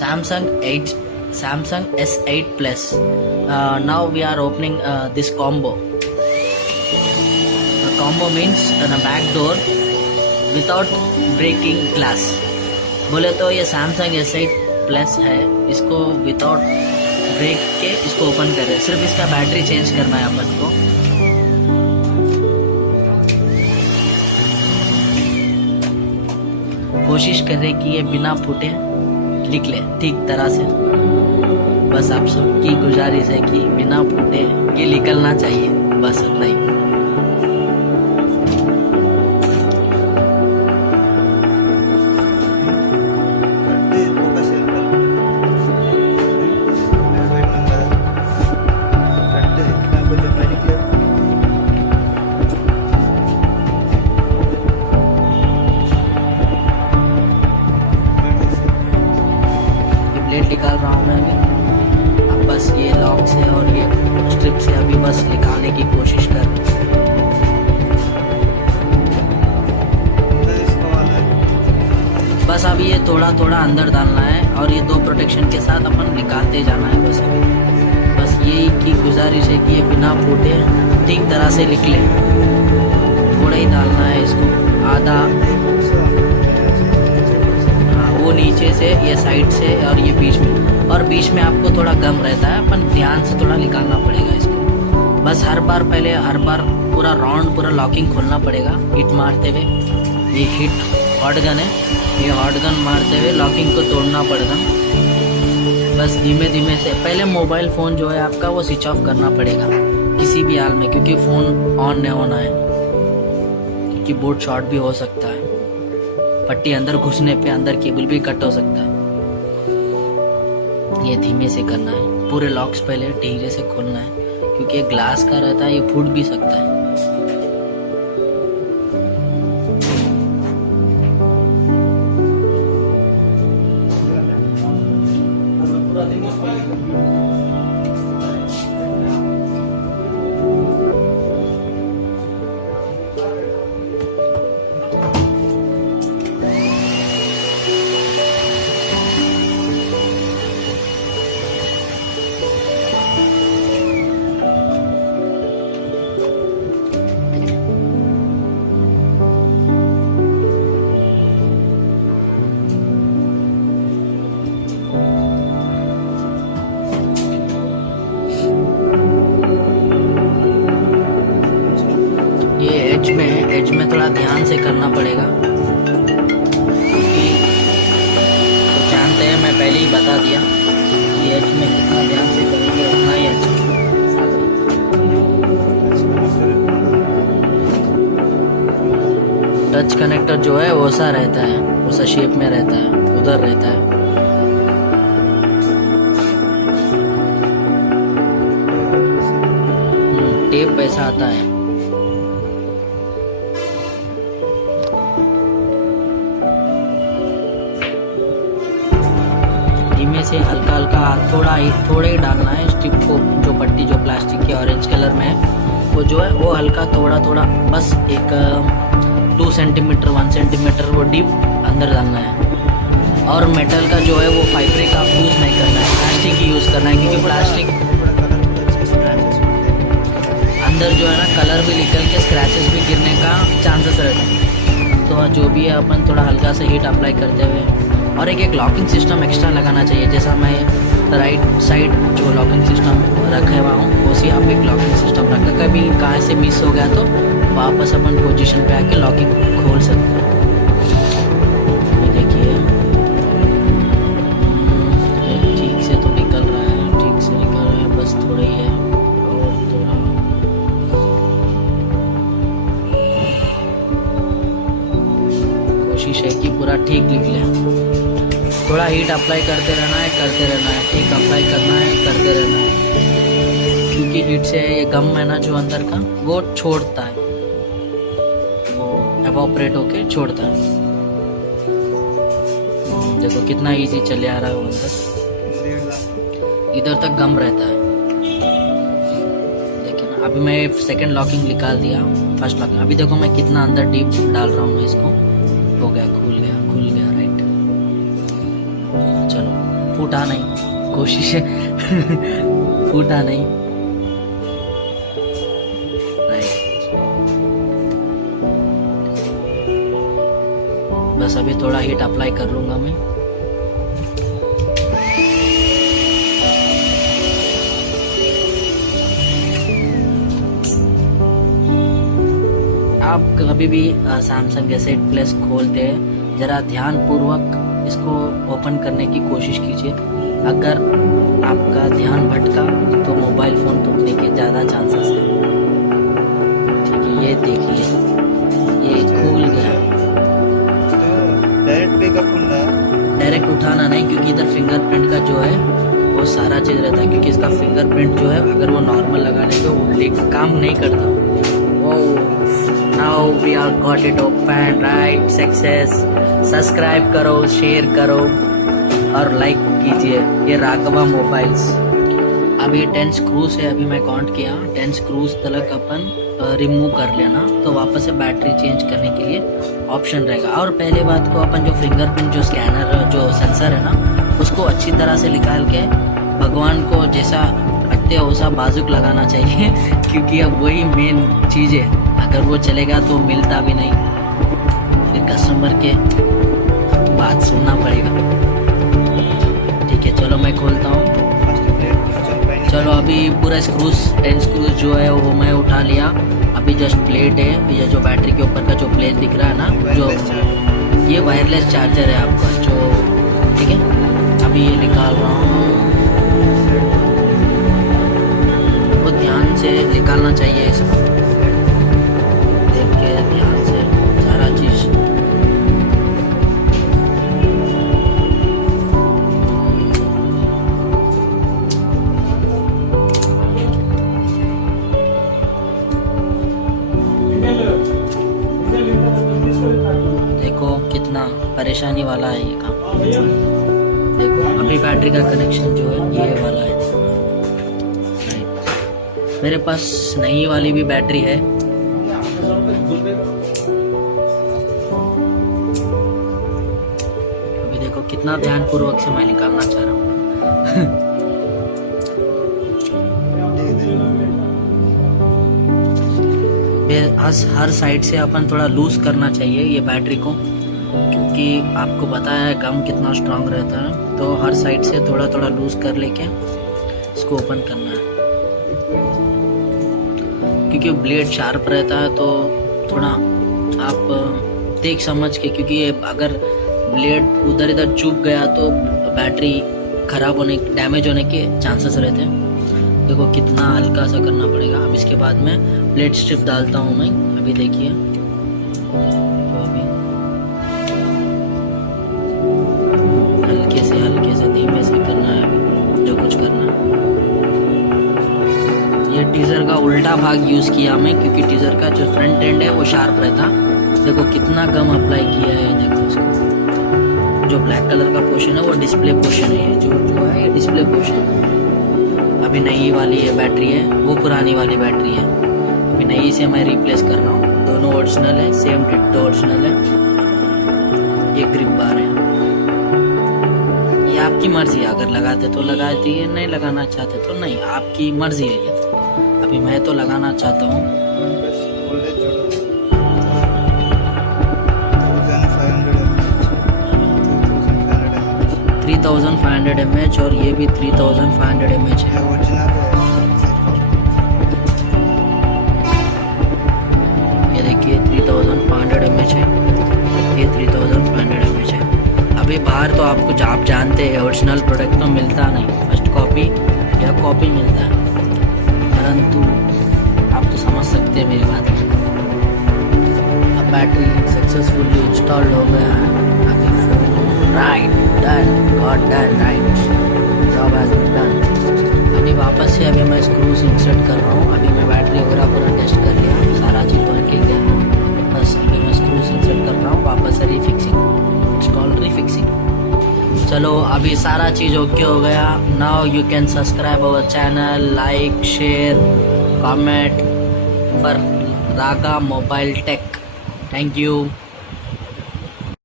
Samsung S8 Plus. Now we are opening this combo. The combo means a back door without breaking glass. बोले तो ये Samsung S8 Plus है, इसको without break के इसको open कर रहे हैं. सिर्फ इसका बैटरी चेंज करना है अपन को. कोशिश कर रहे कि ये बिना फूटे लिख ले ठीक तरह से. बस आप सबकी गुजारिश है कि बिना फूटे ये निकलना चाहिए, बस उतना ही. प्लेट निकाल रहा हूँ मैं अभी. अब बस ये लॉक से और ये स्ट्रिप से अभी बस निकालने की कोशिश कर रहे हैं. बस अभी ये थोड़ा थोड़ा अंदर डालना है और ये 2 प्रोटेक्शन के साथ अपन निकालते जाना है. बस अभी बस यही की गुजारिश है कि ये बिना फूटे ठीक तरह से निकले. थोड़ा ही डालना है इसको, आधा. वो नीचे से, ये साइड से और ये बीच में. और बीच में आपको थोड़ा गम रहता है, अपन ध्यान से थोड़ा निकालना पड़ेगा इसको. बस हर बार पूरा राउंड पूरा लॉकिंग खोलना पड़ेगा हिट मारते हुए. ये हिट हॉट गन है, ये हॉट गन मारते हुए लॉकिंग को तोड़ना पड़ेगा. बस धीमे धीमे से. पहले मोबाइल फ़ोन जो है आपका वो स्विच ऑफ करना पड़ेगा किसी भी हाल में, क्योंकि फ़ोन ऑन नहीं होना है, क्योंकि बोर्ड शॉर्ट भी हो सकता है. पट्टी अंदर घुसने पे अंदर केबल भी कट हो सकता है. ये धीमे से करना है. पूरे लॉक्स पहले धीरे से खोलना है, क्योंकि ये ग्लास का रहता है, ये फूट भी सकता है. एज में थोड़ा ध्यान से करना पड़ेगा, क्योंकि तो जानते हैं, मैं पहले ही बता दिया कि एज में कितना ध्यान से करेंगे उतना ही अच्छा. टच कनेक्टर जो है वैसा रहता है, वैसा शेप में रहता है, उधर रहता है. टेप ऐसा आता है. धीमे से हल्का हल्का थोड़ा ही डालना है स्टिप को. जो पट्टी जो प्लास्टिक के ऑरेंज कलर में है वो जो है वो हल्का थोड़ा बस एक 2 सेंटीमीटर 1 सेंटीमीटर वो डीप अंदर डालना है. और मेटल का जो है वो फाइब्रिक आप यूज़ नहीं करना है, प्लास्टिक ही यूज़ करना है, क्योंकि प्लास्टिक अंदर जो है ना कलर भी निकल के स्क्रैचेस भी गिरने का चांसेस रहता है. तो जो भी है अपन थोड़ा हल्का सा हीट अप्लाई करते हुए. और एक लॉकिंग सिस्टम एक्स्ट्रा लगाना चाहिए. जैसा मैं राइट साइड जो लॉकिंग सिस्टम रखे हुआ हूँ, उसी आप एक लॉकिंग सिस्टम रखा. कभी कहाँ से मिस हो गया तो वापस अपन पोजीशन पे आके लॉकिंग खोल सकते हैं. ये देखिए ठीक से तो निकल रहा है, ठीक से निकल रहा है. बस थोड़ा ही है और थोड़ा. कोशिश है कि पूरा ठीक निकले. थोड़ा हीट अप्लाई करते रहना है, ठीक अप्लाई करना है, करते रहना है, क्योंकि हीट से ये गम है ना जो अंदर का वो छोड़ता है, वो एवोपरेट होके छोड़ता है. देखो कितना इजी चले आ रहा है वो अंदर, इधर तक गम रहता है. देखिए ना, अभी मैं सेकंड लॉकिंग निकाल दिया, फर्स्ट लॉकिंग. अभी देखो मैं कितना अंदर डीप डाल रहा हूँ मैं इसको. हो गया, खुल गया राइट. चलो फूटा नहीं, कोशिश है फूटा नहीं। बस अभी थोड़ा हीट अप्लाई कर लूंगा मैं। आप कभी भी सैमसंग S8 प्लस खोलते हैं, जरा ध्यान पूर्वक इसको ओपन करने की कोशिश कीजिए। अगर आपका ध्यान भटका तो मोबाइल फ़ोन टूटने के ज़्यादा चांसेस हैं। ठीक है, ये देखिए ये खुल गया। डायरेक्ट उठाना नहीं, क्योंकि इधर फिंगरप्रिंट का जो है वो सारा चीज़ रहता है, क्योंकि इसका फिंगरप्रिंट जो है अगर वो नॉर्मल लगाने पे वो काम नहीं करता। Now we are got it open, right? Success. Subscribe करो, शेयर करो और लाइक कीजिए। ये राघवा मोबाइल्स। अभी 10 स्क्रूज है, अभी मैं काउंट किया 10 स्क्रूज तक अपन रिमूव कर लेना, तो वापस से बैटरी चेंज करने के लिए ऑप्शन रहेगा। और पहले बात को अपन जो फिंगरप्रिंट जो स्कैनर जो सेंसर है ना, उसको अच्छी तरह से निकाल के भगवान को जैसा रखते हो वैसा बाजुक लगाना चाहिए क्योंकि अब वही मेन चीज़ है। अगर वो चलेगा तो मिलता भी नहीं, फिर कस्टमर के बात सुनना पड़ेगा। ठीक है, चलो मैं खोलता हूँ। चलो अभी पूरा स्क्रूज 10 स्क्रूज जो है वो मैं उठा लिया। अभी जस्ट प्लेट है, ये जो बैटरी के ऊपर का जो प्लेट दिख रहा है ना, जो ये वायरलेस चार्जर है आपका जो, ठीक है। अभी ये निकाल रहा हूँ, वो ध्यान से निकालना चाहिए इसको, देख के ध्यान से सारा चीज़। देखो कितना परेशानी वाला है ये काम। देखो अभी बैटरी का कनेक्शन जो है ये वाला है। मेरे पास नई वाली भी बैटरी है। अभी देखो कितना ध्यानपूर्वक से मैं निकालना चाह रहा हूँ हर साइड से अपन थोड़ा लूज करना चाहिए ये बैटरी को, क्योंकि आपको पता है गम कितना स्ट्रांग रहता है। तो हर साइड से थोड़ा थोड़ा लूज कर लेके इसको ओपन करना है, क्योंकि ब्लेड शार्प रहता है। तो थोड़ा आप देख समझ के, क्योंकि ये अगर ब्लेड उधर इधर चुभ गया तो बैटरी खराब होने, डैमेज होने के चांसेस रहते हैं। देखो कितना हल्का सा करना पड़ेगा। अब इसके बाद में प्लेट स्ट्रिप डालता हूँ मैं। अभी देखिए तो अभी हल्के से धीमे से करना है अभी जो कुछ करना है। ये टीजर का उल्टा भाग यूज़ किया मैं, क्योंकि टीजर का जो फ्रंट एंड है वो शार्प रहता। देखो कितना गम अप्लाई किया है। देखो इसको जो ब्लैक कलर का पोर्शन है वो डिस्प्ले पोर्शन है, जो है ये डिस्प्ले पोर्शन है। अभी नई वाली ये बैटरी है, वो पुरानी वाली बैटरी है। अभी नई से मैं रिप्लेस कर रहा हूँ। दोनों ओरिजिनल है, सेम डिट्टो ओरिजिनल है। ये ग्रिप बार है। ये आपकी मर्जी है, अगर लगाते तो लगाती है, नहीं लगाना चाहते तो नहीं, आपकी मर्जी है ये। तो अभी मैं तो लगाना चाहता हूँ। 3500 mAh और ये भी 3500 mAh है। ये देखिए 3500 mAh है, ये 3500 mAh है। अभी बाहर तो आपको आप जानते हैं ओरिजिनल प्रोडक्ट तो मिलता नहीं, फर्स्ट कॉपी या कॉपी मिलता है, परंतु आप तो समझ सकते हैं मेरी बात। अब बैटरी सक्सेसफुली इंस्टॉल्ड हो गया है। अभी phone right done, got done, right, job has been done. अभी वापस से अभी मैं स्क्रूज इंसर्ट कर रहा हूँ। अभी मैं बैटरी वगैरह पूरा टेस्ट कर लिया, सारा चीज़ वर्किंग है। बस अभी मैं स्क्रूज इंसर्ट कर रहा हूँ, वापस से रीफिक्सिंग, इंस्टॉल रीफिक्सिंग। चलो अभी सारा चीज़ ओके हो गया। Now you can subscribe our channel, like, share, comment for Raga mobile tech. Thank you.